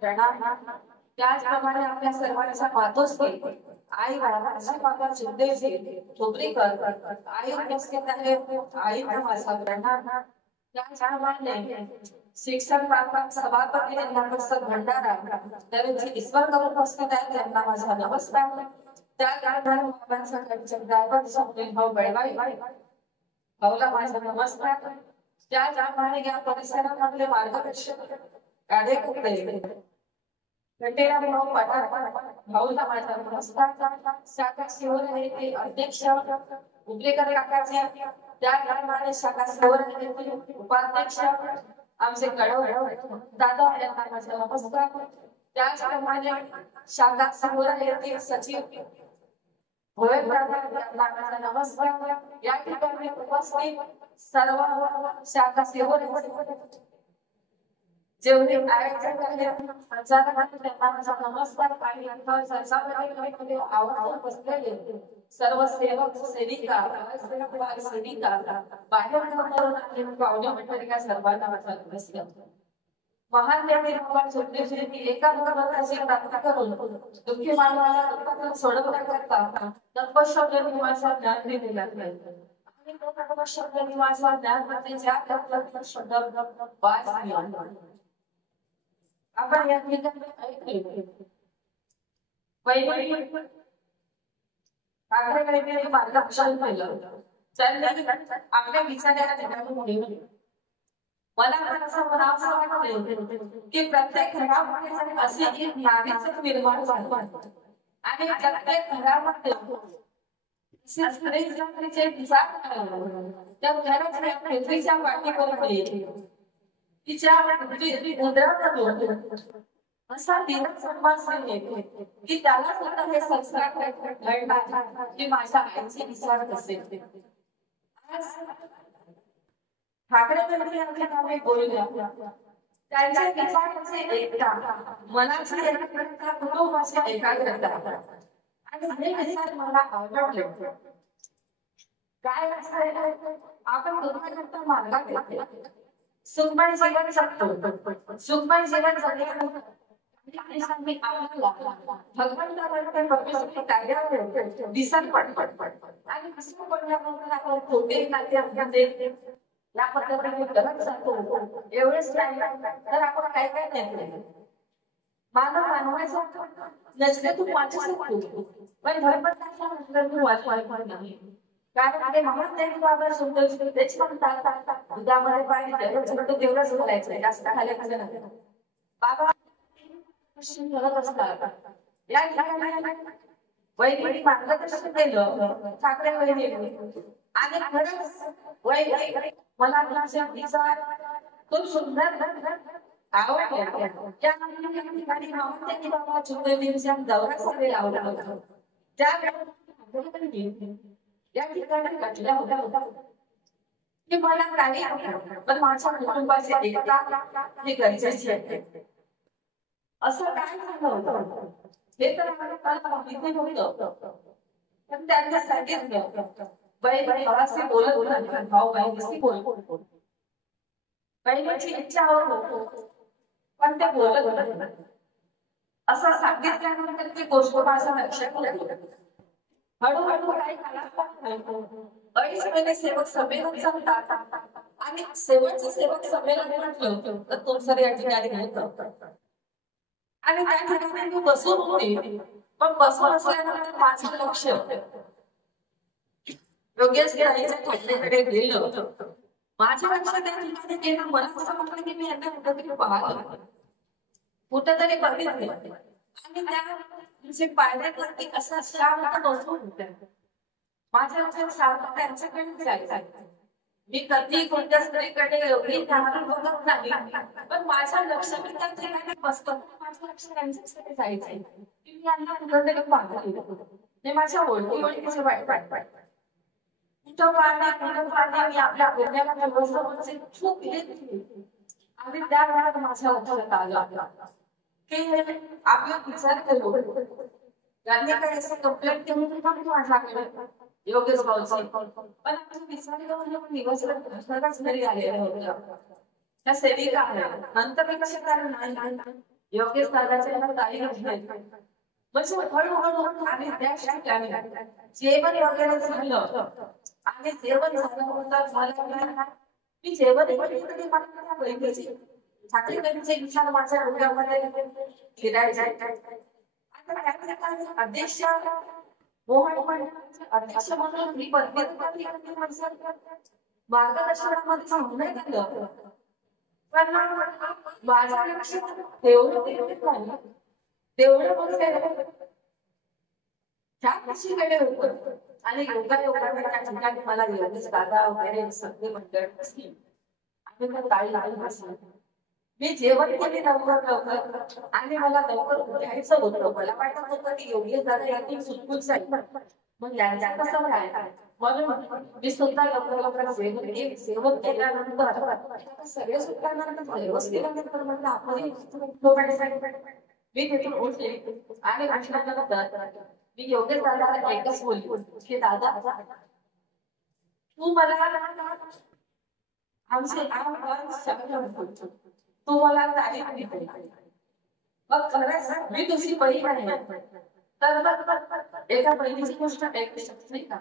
प्रणाम। त्याचप्रमाणे आपल्या सर्वांच्या मातोश्री आई बाबा चिंदेजी ठोबरीकर आई उपस्थित आहे, आईंना माझा प्रणाम। त्याचप्रमाणे शिक्षक बाबा सभापती यांना भंडारा त्यांची ईश्वर करून उपस्थित आहे, त्यांना माझा नमस्कार। त्या ड्रायव्हर सुनील भाऊ बेळवाई भाऊला माझा नमस्कार। त्याचप्रमाणे या परिसरामधले मार्गदर्शक कंटेरा भाऊ पठार भाऊला माझा नमस्कार। शाखा शिवरायांचे अध्यक्ष उबलेकर काकाजी, त्याचप्रमाणे शाखा शिवरायांचे उपाध्यक्ष आमचे कडव दादा यांना माझा नमस्कार। त्याचप्रमाणे शाखा शिवरायांचे सचिव यांना नमस्कार। या ठिकाणी उपस्थित सर्व शाखा शिवरायांचे जेवढे आयोजक आहेत त्यांना माझा नमस्कार। आणि संसामध्ये आवर्जून बसलेले सर्व सेवक सेविका बाहेर पाहुणे मंडळी सर्वांना माझा नमस्कार। महान देवी भगवान सुखदेवजी एका भगवंताची प्रार्थना करून दुःखी मानवाला दुःखातून सोडवण्याकरता तत्पशब्द निवासा ज्ञान दिलेला आहे। आणि तो तत्पशब्द निवासा ज्ञान म्हणजे ज्या तत्व शब्द वाच आपण या ठिकाणी पहिले आग्रह मार्गदर्शन केलं त्यांनी आपल्या विचाराला ठिकाणी मला असं वाटतं की प्रत्येक घरामध्ये असे एक नागरिक निर्माण झालं आणि प्रत्येक घरामध्ये त्या घराच्या पृथ्वीच्या वाटेवर तिच्या असा दिला सन्मान की त्याला सुद्धा हे संस्कार घडणार की माझ्या आईची विचारत असेल। ठाकरे बोलूया त्यांच्या विचाराचे एकता, मनाची एकाग्रता, कुटुंबाची एकाग्रता आणि हे विचार मला आवडले। काय असतं आपण दुःखाकरता मार्गात येतो, सुखमय जीवन जगतो, सुखमय जीवन जगल्यानंतर भगवंताकडे परमेश्वरी कार्यावर दिसन पडपड आणि दिसून पडल्यानंतर आपण खोटे नाते या पद्धतीने करत जातो। एवढेच नाही तर आपण काय काय नाही मानव मानवाचा नजरेतून वाचू शकतो, पण भगवंताच्या नजरेतून वाचवायला नाही। कारण ते महान देवी बाबा सुंदर तेच म्हणतात दुधामध्ये पाणी जेवढं तेवढंच घालायचं, जास्त घालायचं नाही। बाबा करत असतात या ठिकाणी वैदिक मार्गदर्शन केलं ठाकरे वैदिक आणि खरंच वैदिक मला तुमचे विचार खूप सुंदर आवडले। त्या ठिकाणी महान देवी बाबा सुंदरजींच्या दौऱ्यासाठी लावला होता, त्या या ठिकाणी घडल्या होत्या की मला काही पण माझ्या कुटुंबाची एकता ही गरजेची आहे। असं काय झालं होतं हे तर मला माहिती नव्हतं, पण त्यांनी सांगितलं बाई भावाशी बोलत होता, भाऊ बहिणीशी बोलत बहिणीची इच्छा होत पण ते बोलत होते। असं सांगितल्यानंतर ती गोष्ट माझ्या लक्षात लागली। हळूहळू काही कालांतर 2.5 महिने सेवक संमेलन चालतात आणि शेवटचं सेवक संमेलन म्हटलं तर तो सर या ठिकाणी होतं आणि त्या ठिकाणी मी बसून होते, पण बसून असल्यानंतर माझं लक्ष योगेश ताईच्या ठाकरेकडे गेलं। माझ्या लक्ष त्या ठिकाणी गेलं, मला असं म्हटलं की मी यांना कुठंतरी पाहिलं, कुठंतरी बघितलं आणि त्या पायऱ्यांवरती असं शांत बसून होत्या। माझ्या लक्षात सारखं त्यांच्याकडे जायचं। मी कधी कोणत्या स्त्रीकडे एवढी ध्यान बघत नाही, पण माझं लक्ष मी त्या ठिकाणी बसतो, माझं लक्ष त्यांच्याकडे जायचंय की मी यांना कुठंतरी पाहिलं। ते माझ्या ओळखीचे वाईट कुठं पाहणे मी आपल्या बोलण्याला खूप आणि त्या वेळात माझ्या लक्षात आलं की आपला विचार करू त्यांनी काही असं कंप्लेंट केली माझ्याकडे योगेश भाऊची, पण आमचे विचार करून दिवसभर घरी आलेले होते त्या सेविका नंतर लक्षात आलं नाही योगेश दादाचे मला ताई घडले म्हणजे हळूहळू आम्ही त्या ठिकाणी जेवण वगैरे झालं आणि जेवण झाल्यानंतर मला मी जेवण कधी मला बहिणीची ठाकरेंचे विचार माझ्या डोक्यामध्ये फिरायचे आता त्या ठिकाणी अध्यक्ष मोहन मंडळाचे अध्यक्ष म्हणून मी पदवी मार्गदर्शनामध्ये सांगण्यात आलं पण माझ्या लक्षात तेवढं तेवढं ह्या कशी वेळे होतं आणि योगाने त्या ठिकाणी मला योगेश दादा वगैरे सगळे मंडळ बसली आणि मग ताई लागली बसली मी जेवण केले लवकर आणि मला लवकर उठायचं होतं मला वाटत होतं की योगेश दादा यातून सुटून जाईल मग यांचा कसं काय म्हणून मी सुद्धा लवकर सेवन केल्यानंतर सगळे सुटल्यानंतर व्यवस्थित म्हटलं आपण मी तिथून उठले आणि उठल्यानंतर मी योगेश दादाला एकच बोलली की दादा तू मला आमचे तू मला तारीफ दिली मग खरंच मी तुझी बहीण आहे तर एका बहिणीची गोष्ट ऐकू शकत नाही का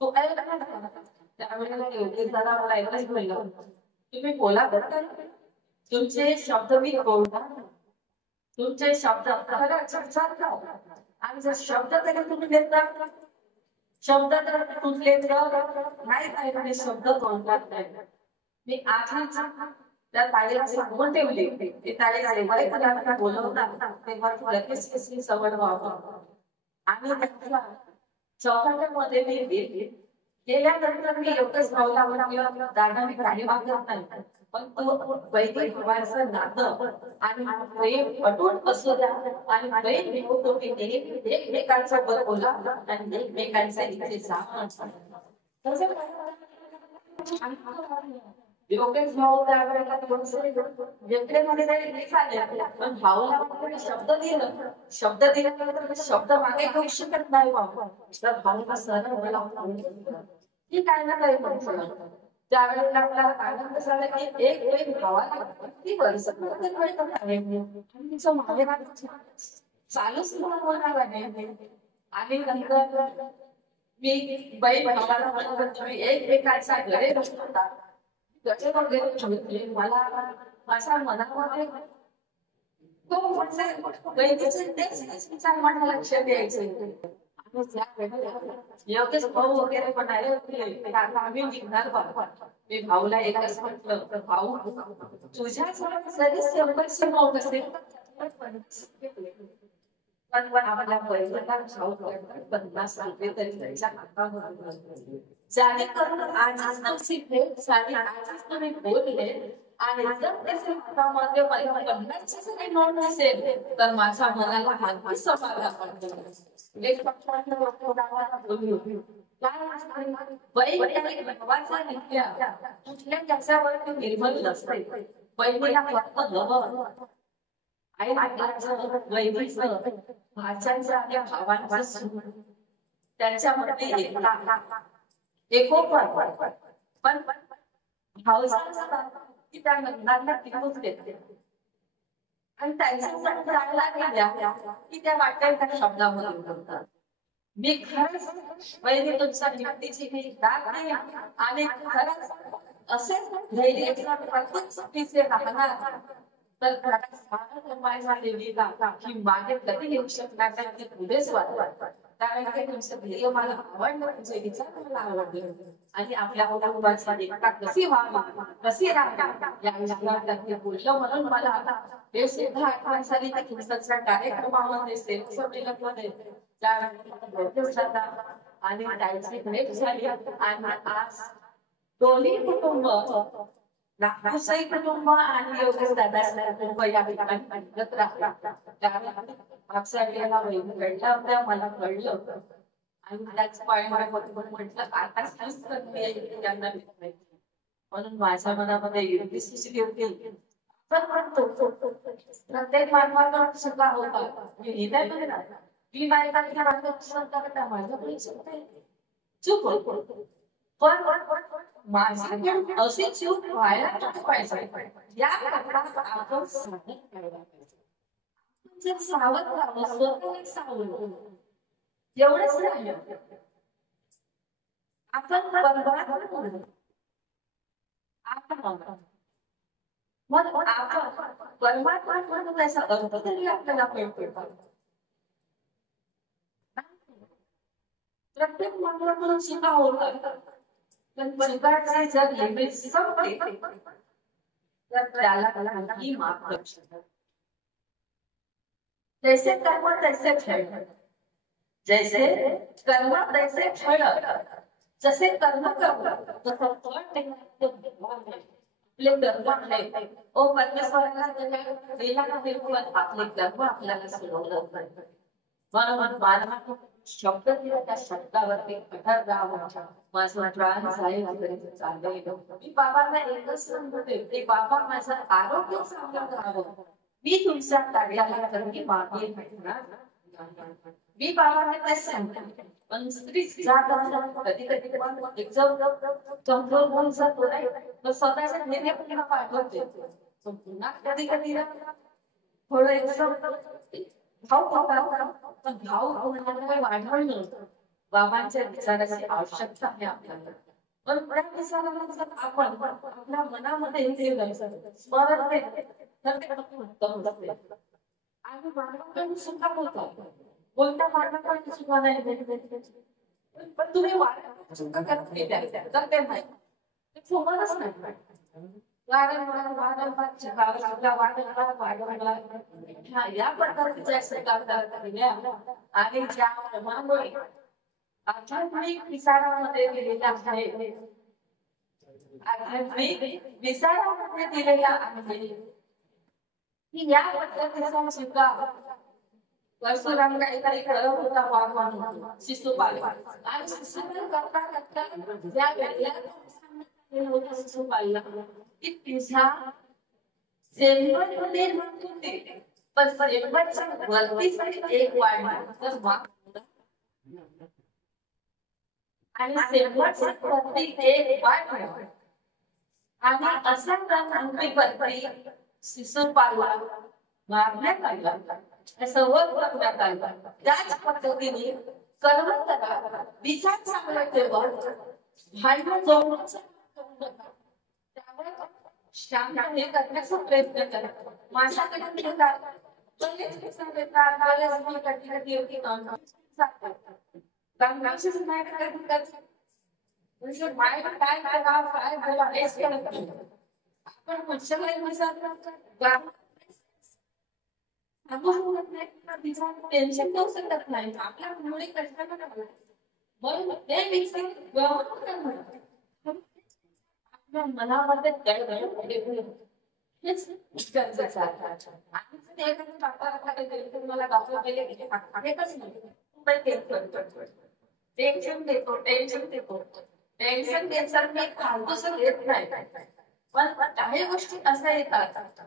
तू त्यावेळेला योगेश दादा मला एकच बोललं तुम्ही बोला करता तुमचे शब्द मी बोलणार तुमचे शब्द आणि जर शब्द तरी तुम्ही देता शब्द तर तुटले नाही पाहिजे शब्द तोडणार नाही मी आधीच त्या ताईला सांगून ठेवली ते ताई जेव्हा बोलवतात तेव्हा तू लगेच कसली सवड व्हावं आणि त्याच्या चौकामध्ये मी गेल्यानंतर मी एवढंच भावला म्हणून दादा मी काही मागत नाही पण तो वैदिक भावाचं नातं आणि प्रेम अटूट असू द्या आणि प्रेम होतो की एकमेकांचा बरं बोला आणि एकमेकांचा इथे जा योगेश भाऊ त्यावेळेला व्यक्तीमध्ये तरी नाही चालेल पण भाऊला शब्द दिल्यानंतर शब्द मागे घेऊ शकत नाही बाबा तर भाऊला सरळ मला की काय ना काही पण त्यावेळेला आपल्याला आनंद झाला की एक भावाला किती वर्ष तिचं मागे चालूच होणार आहे आणि नंतर मी बहीण भावाला म्हणत तुम्ही एकमेकांचा गळे होता मला माझ्या मनामध्ये तो बहिणीचे तेच विचार माझ्या लक्षात यायचे योगेश भाऊ वगैरे पण आले होते आम्ही निघणार बाबा मी भाऊला एकच म्हटलं भाऊ तुझ्या जरी संघर्ष भाऊ असेल पण आम्हाला पहिल्यांदा भाऊ 50 रुपये तरी त्याच्या हातामध्ये जाणे करून आजच नवसी भेट झाली आजच तुम्ही बोलले आणि जर त्याच्या हातामध्ये मला 50ची जरी नोट नसेल तर माझ्या मनाला हाती समाधान वाटतं एक पक्षांना बोलली भावाचा नित्या कुठल्या त्याच्यावरती निर्भर नसते बहिणीला फक्त हवं आई वैभीचं भाच्याचं आणि भावांचं त्यांच्यामध्ये एकता एकोपा पण भाऊचा की त्या लग्नाला टिकूच देते आणि त्यांच्या चांगला द्या की त्या वाटेल त्या शब्दामध्ये उतरतात मी खरंच पहिले तुमच्या निवडीची मी दाद नाही आणि खरंच असेच धैर्याचा प्रत्येक चुकीचे राहणार तर खरंच माझ्या देवीला की मागे कधी येऊ शकणार नाही ती पुढेच वाटतात त्यामुळे तुमचं ध्येय मला आवडलं म्हणजे विचार मला आवडलं आणि आपल्या कुटुंबाची एकता कशी व्हावी कशी राहावी या विषयावर बोललं म्हणून मला आता हे सुद्धा आठवण झाली की तुमच्या कार्यक्रमामध्ये सेवा संमेलनमध्ये आणि त्यांची भेट झाली आणि आज दोन्ही कुटुंब नागपूरचाही कुटुंब आणि योगेश दादाचं कुटुंब या ठिकाणी एकत्र राहतात मागच्या वेळेला घडल्या होत्या मला कळलं आणि त्याच पाळण्यामध्ये म्हटलं आता त्यांना म्हणून माझ्या मनामध्ये युक्ती सुचली होती प्रत्येक मानवाला सुद्धा होता मी बायकांच्या माझ्याकडे चूक पण माझ्याकडून अशी चूक व्हायला पाहिजे या आपण साधन करायला पाहिजे जर सावध राहावं, स्वतःला सावध एवढंच नाही आपण बरोबर आपण मग आपण परमात्मा म्हणून त्याचा अर्थ तरी आपल्याला कळतो. प्रत्येक मानवाकडून चुका होतात, पण चुकाचे जर लिमिट संपले तर त्याला ही माफ करू शकतात. जैसे कर्म तैसे फळ, जैसे कर्म तैसे फळ. जसे कर्म करतो तसं फळ आपले कर्म आहे. ओ परमेश्वराला दिला ना बिलकुल आपले कर्म आपल्याला सोडवलं नाही. म्हणून मानवाने शब्द दिला, त्या शब्दावरती अठर राहावं. माझं प्राण जाईपर्यंत चाललंय. मी बाबांना एकच सांगते की बाबा माझं आरोग्य चांगलं राहावं. मी तुमच्या कार्याला कधी मागे भेटणार. मी बाबांना तेच सांगते. पण स्त्री जात असतात कधी कधी कमजोर जातो नाही तर स्वतःच्या निर्णय पुन्हा पाठवते. पुन्हा कधी कधी थोडं एकदम भाऊ पण भाऊ वाढवणं बाबांच्या विचाराची आवश्यकता आहे आपल्याला. पण त्या विचाराला आपण आपल्या मनामध्ये स्मरण केलं तर ते उत्तम असते. आणि मानवाकडून सुद्धा होतं, कोणत्या मानवाकडून सुद्धा नाही. पण तुम्ही वारंवार चुका करत गेल्या तर ते नाही, ते सोबतच नाही. वारंवार या प्रकारच्या स्वीकार गेल्या आणि ज्या प्रमाणे आध्यात्मिक विचारामध्ये दिलेल्या आहे, आध्यात्मिक विचारामध्ये दिलेल्या आहे की या पद्धतीचा स्वीकार परशुराम काहीतरी करत होता. बाबा शिशुपाल आणि शिशुपाल करता करता ज्या वेळेला शिशुपालला की तुझा सेंबर निर्माण होते, पण सेंबरच्या वरती एक वाढला तर आणि सेंबरच्या वरती एक वाढला आणि अशा प्रकारची शिशुपालला मारण्यात आला, सर्व करण्यात आला. त्याच पद्धतीने कर्म करा, विचार चांगला ठेवा, भांडण जोडून शांत हे करण्याचा प्रयत्न करा. माझ्याकडे टेन्शन घेऊ शकत नाही. आपल्या मुळे कशाला म्हणून ते विचार मनामध्ये हेच गरजेचं आहे. मला डॉक्टर टेन्शन देतो टेन्शन घेत मी फालतूच घेत नाही. पण काही गोष्टी अशा येतात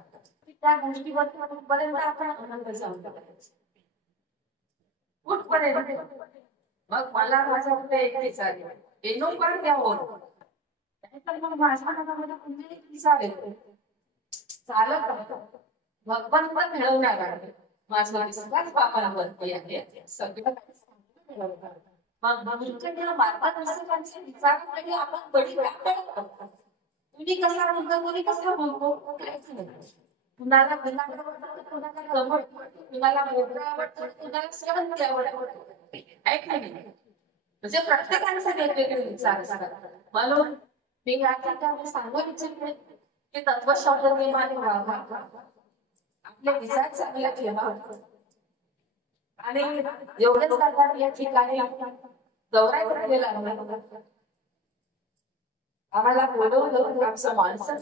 की त्या गोष्टीवर आपण आनंद जाऊ कुठपर्यंत. मग मला माझ्या एक विचार येणो पण द्या होत तर मग माझ्या मनामध्ये कुठे विचार येतो चालत राहतो. भगवंत मिळवणार आहे, माझा विश्वास बाबांवरती आहे, सगळं मिळवणार. मग भविष्याच्या मार्गदर्शकांचे विचार म्हणजे आपण बडी तुम्ही कसा म्हणतो, कोणी कसा म्हणतो, कुणाला कुणाला कमळ, कुणाला मोगरा आवडतो, कुणाला शेवंती आवडतो. म्हणजे प्रत्येकाचा वेगवेगळे विचार असतात. म्हणून मी या ठिकाणी सांगू इच्छिते की तत्वशब्द निर्माण व्हावा, आपले विचार चांगले ठेवा. आणि एवढंच सरकार या ठिकाणी दौरा करायला लागला, आम्हाला बोलवलं आमचं माणसं